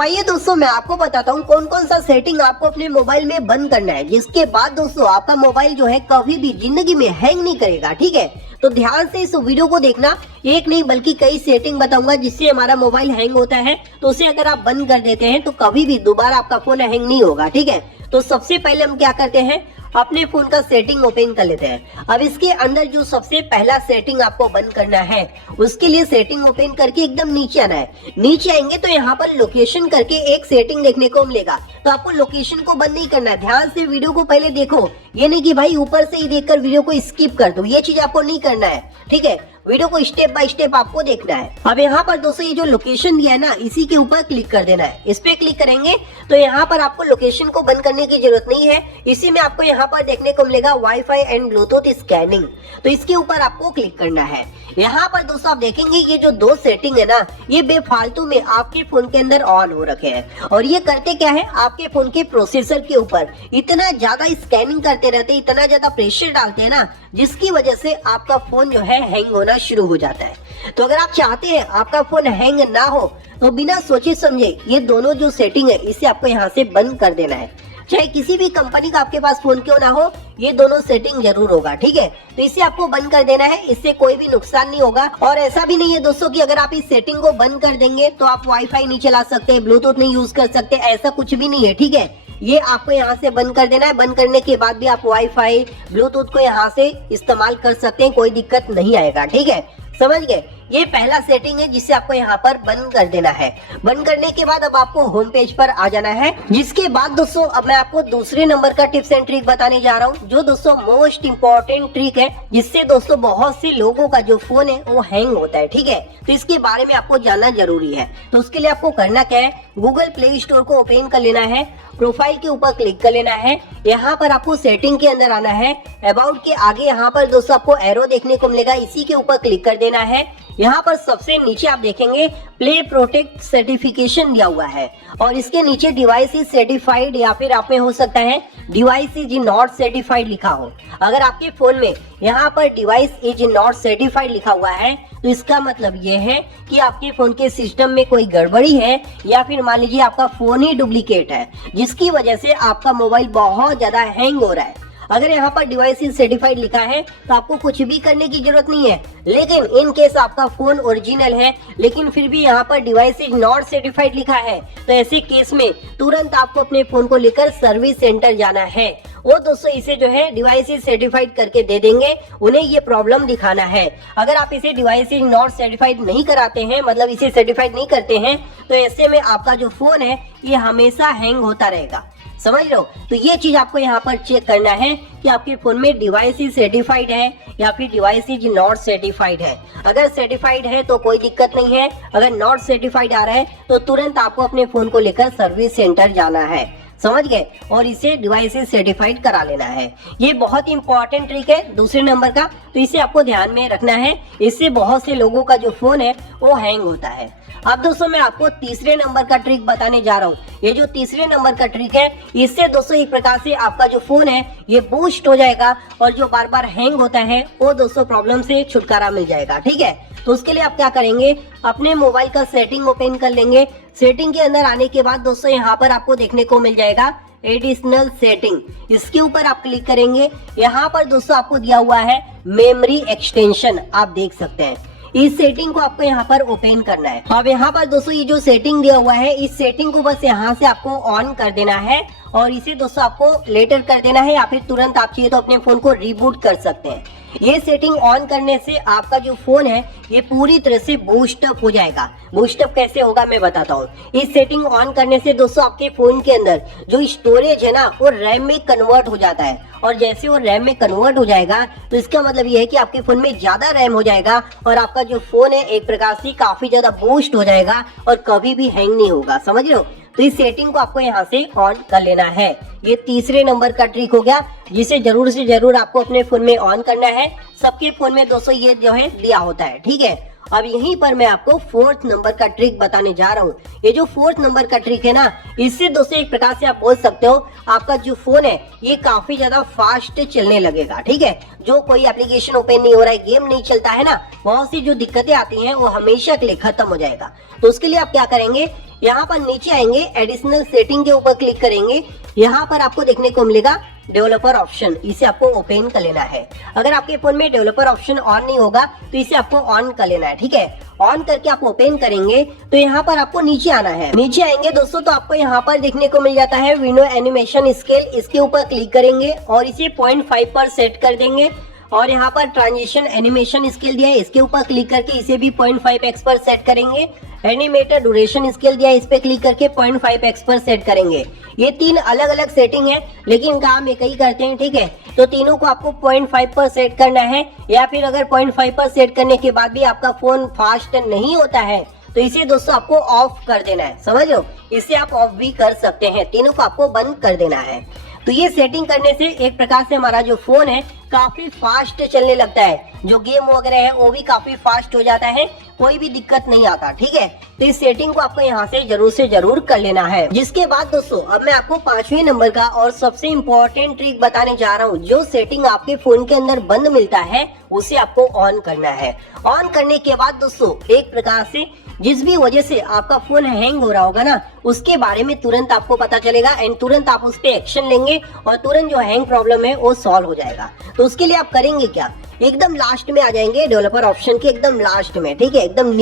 तो आइए दोस्तों मैं आपको बताता हूँ कौन कौन सा सेटिंग आपको अपने मोबाइल में बंद करना है, जिसके बाद दोस्तों आपका मोबाइल जो है कभी भी जिंदगी में हैंग नहीं करेगा। ठीक है, तो ध्यान से इस वीडियो को देखना, एक नहीं बल्कि कई सेटिंग बताऊंगा जिससे हमारा मोबाइल हैंग होता है, तो उसे अगर आप बंद कर देते हैं तो कभी भी दोबारा आपका फोन हैंग नहीं होगा। ठीक है, तो सबसे पहले हम क्या करते हैं, अपने फोन का सेटिंग ओपन कर लेते हैं। अब इसके अंदर जो सबसे पहला सेटिंग आपको बंद करना है, उसके लिए सेटिंग ओपन करके एकदम नीचे आना है। नीचे आएंगे तो यहाँ पर लोकेशन करके एक सेटिंग देखने को मिलेगा, तो आपको लोकेशन को बंद नहीं करना है। ध्यान से वीडियो को पहले देखो, ये नहीं कि भाई ऊपर से ही देखकर वीडियो को स्किप कर दो, ये चीज आपको नहीं करना है। ठीक है, वीडियो को स्टेप बाय स्टेप आपको देखना है। अब यहाँ पर दोस्तों ये जो लोकेशन दिया है ना, इसी के ऊपर क्लिक कर देना है। इस पे क्लिक करेंगे तो यहाँ पर आपको लोकेशन को बंद करने की जरूरत नहीं है। इसी में आपको यहाँ पर देखने को मिलेगा वाईफाई एंड ब्लूटूथ स्कैनिंग, तो इसके ऊपर आपको क्लिक करना है। यहाँ पर दोस्तों आप देखेंगे ये जो दो सेटिंग है ना, ये बेफालतू में आपके फोन के अंदर ऑन हो रखे हैं, और ये करते क्या है, आपके फोन के प्रोसेसर के ऊपर इतना ज्यादा स्कैनिंग करते रहते हैं, इतना ज्यादा प्रेशर डालते हैं ना, जिसकी वजह से आपका फोन जो है हैंग होना शुरू हो जाता है। तो अगर आप चाहते हैं आपका फोन हैंग ना हो तो बिना सोचे समझे ये दोनों जो सेटिंग है इसे आपको यहाँ से बंद कर देना है। चाहे किसी भी कंपनी का आपके पास फोन क्यों ना हो, ये दोनों सेटिंग जरूर होगा। ठीक है, तो इसे आपको बंद कर देना है, इससे कोई भी नुकसान नहीं होगा। और ऐसा भी नहीं है दोस्तों कि अगर आप इस सेटिंग को बंद कर देंगे तो आप वाईफाई नहीं चला सकते, ब्लूटूथ नहीं यूज कर सकते, ऐसा कुछ भी नहीं है। ठीक है, ये आपको यहाँ से बंद कर देना है। बंद करने के बाद भी आप वाईफाई ब्लूटूथ को यहाँ से इस्तेमाल कर सकते हैं, कोई दिक्कत नहीं आएगा। ठीक है, समझ गए, ये पहला सेटिंग है जिसे आपको यहाँ पर बंद कर देना है। बंद करने के बाद अब आपको होम पेज पर आ जाना है, जिसके बाद दोस्तों अब मैं आपको दूसरे नंबर का टिप्स एंड ट्रिक बताने जा रहा हूँ, जो दोस्तों मोस्ट इम्पोर्टेंट ट्रिक है, जिससे दोस्तों बहुत से लोगों का जो फोन है वो हैंग होता है। ठीक है, तो इसके बारे में आपको जानना जरूरी है। तो उसके लिए आपको करना क्या है, गूगल प्ले स्टोर को ओपन कर लेना है, प्रोफाइल के ऊपर क्लिक कर लेना है। यहाँ पर आपको सेटिंग के अंदर आना है, अबाउट के आगे यहाँ पर दोस्तों आपको एरो देखने को मिलेगा, इसी के ऊपर क्लिक कर देना है। यहाँ पर सबसे नीचे आप देखेंगे प्ले प्रोटेक्ट सर्टिफिकेशन दिया हुआ है, और इसके नीचे डिवाइस इज सर्टिफाइड, या फिर आप में हो सकता है डिवाइस इज नॉट सर्टिफाइड लिखा हो। अगर आपके फोन में यहाँ पर डिवाइस इज नॉट सर्टिफाइड लिखा हुआ है तो इसका मतलब ये है कि आपके फोन के सिस्टम में कोई गड़बड़ी है, या फिर मान लीजिए आपका फोन ही डुप्लीकेट है, जिसकी वजह से आपका मोबाइल बहुत ज्यादा हैंग हो रहा है। अगर यहाँ पर डिवाइस इज सर्टिफाइड लिखा है तो आपको कुछ भी करने की जरूरत नहीं है। लेकिन इन केस आपका फोन ओरिजिनल है लेकिन फिर भी यहाँ पर डिवाइस इज नॉट सर्टिफाइड लिखा है, तो ऐसे केस में तुरंत आपको अपने फोन को लेकर सर्विस सेंटर जाना है। वो दोस्तों इसे जो है डिवाइस इज सर्टिफाइड करके दे देंगे, उन्हें ये प्रॉब्लम दिखाना है। अगर आप इसे डिवाइस इज नॉट सर्टिफाइड नहीं कराते हैं, मतलब इसे सर्टिफाइड नहीं करते हैं, तो ऐसे में आपका जो फोन है ये हमेशा हैंग होता रहेगा। समझ लो, तो ये चीज आपको यहाँ पर चेक करना है कि आपके फोन में डिवाइस इज सर्टिफाइड है या फिर डिवाइस इज नॉट सर्टिफाइड है। अगर सर्टिफाइड है तो कोई दिक्कत नहीं है, अगर नॉट सर्टिफाइड आ रहा है तो तुरंत आपको अपने फोन को लेकर सर्विस सेंटर जाना है। समझ गए, और इसे डिवाइस सर्टिफाइड करा लेना है। ये बहुत ही इंपॉर्टेंट ट्रिक है दूसरे नंबर का, तो इसे आपको ध्यान में रखना है। इससे बहुत से लोगों का जो फोन है वो हैंग होता है। अब दोस्तों मैं आपको तीसरे नंबर का ट्रिक बताने जा रहा हूँ। ये जो तीसरे नंबर का ट्रिक है, इससे दोस्तों एक प्रकार से आपका जो फोन है ये बूस्ट हो जाएगा, और जो बार बार हैंग होता है वो दोस्तों प्रॉब्लम से छुटकारा मिल जाएगा। ठीक है, तो उसके लिए आप क्या करेंगे, अपने मोबाइल का सेटिंग ओपन कर लेंगे। सेटिंग के अंदर आने के बाद दोस्तों यहाँ पर आपको देखने को मिल जाएगा एडिशनल सेटिंग, इसके ऊपर आप क्लिक करेंगे। यहाँ पर दोस्तों आपको दिया हुआ है मेमोरी एक्सटेंशन, आप देख सकते हैं। इस सेटिंग को आपको यहाँ पर ओपन करना है। अब यहाँ पर दोस्तों ये जो सेटिंग दिया हुआ है, इस सेटिंग को बस यहाँ से आपको ऑन कर देना है, और इसे दोस्तों आपको लेटर कर देना है, या फिर तुरंत आप चाहिए तो अपने फोन को रिबूट कर सकते हैं। ये सेटिंग ऑन करने से आपका जो फोन है ये पूरी तरह से बूस्टअप हो जाएगा। बूस्टअप कैसे होगा मैं बताता हूँ। इस सेटिंग ऑन करने से दोस्तों आपके फोन के अंदर जो स्टोरेज है ना वो रैम में कन्वर्ट हो जाता है, और जैसे वो रैम में कन्वर्ट हो जाएगा तो इसका मतलब ये है कि आपके फोन में ज्यादा रैम हो जाएगा, और आपका जो फोन है एक प्रकार से काफी ज्यादा बूस्ट हो जाएगा और कभी भी हैंग नहीं होगा। समझ रहे हो, तो इस सेटिंग को आपको यहाँ से ऑन कर लेना है। ये तीसरे नंबर का ट्रिक हो गया, जिसे जरूर से जरूर आपको अपने फोन में ऑन करना है। सबके फोन में दोस्तों ये जो है दिया होता है। ठीक है, अब यहीं पर मैं आपको फोर्थ नंबर का ट्रिक बताने जा रहा हूँ। ये जो फोर्थ नंबर का ट्रिक है ना, इससे दोस्तों एक प्रकार से आप बोल सकते हो आपका जो फोन है ये काफी ज्यादा फास्ट चलने लगेगा। ठीक है, जो कोई एप्लीकेशन ओपन नहीं हो रहा है, गेम नहीं चलता है ना, बहुत सी जो दिक्कतें आती हैं वो हमेशा के लिए खत्म हो जाएगा। तो उसके लिए आप क्या करेंगे, यहाँ पर नीचे आएंगे, एडिशनल सेटिंग के ऊपर क्लिक करेंगे। यहाँ पर आपको देखने को मिलेगा डेवलपर ऑप्शन, इसे आपको ओपन कर लेना है। अगर आपके फोन में डेवलपर ऑप्शन ऑन नहीं होगा तो इसे आपको ऑन कर लेना है, ठीक है। ऑन करके आप ओपन करेंगे तो यहाँ पर आपको नीचे आना है। नीचे आएंगे दोस्तों तो आपको यहाँ पर देखने को मिल जाता है विंडो एनिमेशन स्केल, इसके ऊपर क्लिक करेंगे और इसे 0.5 पर सेट कर देंगे। और यहाँ पर ट्रांजिशन एनिमेशन स्केल दिया है, इसके ऊपर क्लिक करके इसे भी 0.5x पर सेट करेंगे। एनिमेटेड ड्यूरेशन स्केल दिया है, इस पे क्लिक करके 0.5x पर सेट करेंगे। ये 3 अलग अलग सेटिंग है लेकिन काम एक ही करते हैं, ठीक है। तो तीनों को आपको 0.5 पर सेट करना है, या फिर अगर 0.5 पर सेट करने के बाद भी आपका फोन फास्ट नहीं होता है तो इसे दोस्तों आपको ऑफ कर देना है, समझ लो। इसे आप ऑफ भी कर सकते हैं, तीनों को आपको बंद कर देना है। तो ये सेटिंग करने से एक प्रकार से हमारा जो फोन है काफी फास्ट चलने लगता है, जो गेम वगैरह है वो भी काफी फास्ट हो जाता है, कोई भी दिक्कत नहीं आता, ठीक है। तो इस सेटिंग को आपको यहाँ से जरूर कर लेना है। जिसके बाद दोस्तों अब मैं आपको 5वें नंबर का और सबसे इम्पोर्टेंट ट्रिक बताने जा रहा हूँ। जो सेटिंग आपके फोन के अंदर बंद मिलता है उसे आपको ऑन करना है। ऑन करने के बाद दोस्तों एक प्रकार से जिस भी वजह से आपका फोन हैंग हो रहा होगा ना, उसके बारे में तुरंत आपको पता चलेगा एंड तुरंत आप उस पर एक्शन लेंगे और तुरंत जो हैंग प्रॉब्लम है वो सॉल्व हो जाएगा। तो उसके लिए आप करेंगे क्या, एकदम लास्ट में आ जाएंगे डेवलपर ऑप्शन के एकदम लास्ट में, ठीक है, एकदम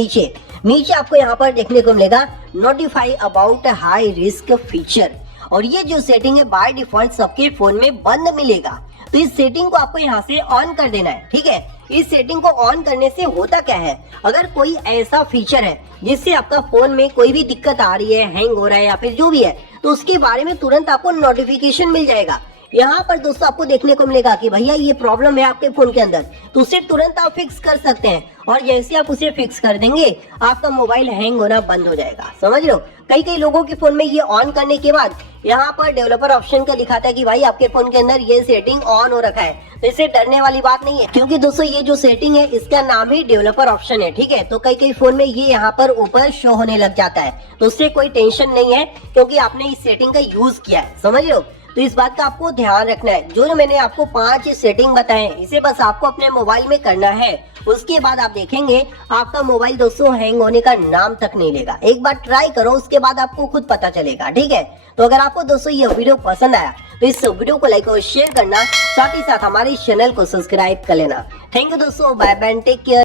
नीचे आपको यहाँ पर देखने को मिलेगा notify about high risk feature. और ये जो सेटिंग है बाय डिफॉल्ट सबके फोन में बंद मिलेगा, तो इस सेटिंग को आपको यहाँ से ऑन कर देना है, ठीक है। इस सेटिंग को ऑन करने से होता क्या है, अगर कोई ऐसा फीचर है जिससे आपका फोन में कोई भी दिक्कत आ रही है, हैंग हो रहा है या फिर जो भी है, तो उसके बारे में तुरंत आपको नोटिफिकेशन मिल जाएगा। यहाँ पर दोस्तों आपको देखने को मिलेगा कि भैया ये प्रॉब्लम है आपके फोन के अंदर, तो उसे तुरंत आप फिक्स कर सकते हैं। और जैसे आप उसे फिक्स कर देंगे आपका मोबाइल हैंग होना बंद हो जाएगा, समझ लो। कई लोगों के फोन में ये ऑन करने के बाद यहाँ पर डेवलपर ऑप्शन का दिखाता है कि भाई आपके फोन के अंदर ये सेटिंग ऑन हो रखा है, तो इससे डरने वाली बात नहीं है, क्योंकि दोस्तों ये जो सेटिंग है इसका नाम ही डेवलपर ऑप्शन है, ठीक है। तो कई फोन में ये यहाँ पर ऊपर शो होने लग जाता है, तो उससे कोई टेंशन नहीं है क्योंकि आपने इस सेटिंग का यूज किया है, समझ लो। तो इस बात का आपको ध्यान रखना है। जो मैंने आपको 5 सेटिंग बताए इसे बस आपको अपने मोबाइल में करना है, उसके बाद आप देखेंगे आपका मोबाइल दोस्तों हैंग होने का नाम तक नहीं लेगा। एक बार ट्राई करो, उसके बाद आपको खुद पता चलेगा, ठीक है। तो अगर आपको दोस्तों ये वीडियो पसंद आया तो इस वीडियो को लाइक और शेयर करना, साथ ही साथ हमारे चैनल को सब्सक्राइब कर लेना। थैंक यू दोस्तों, बाय बाय, टेक केयर।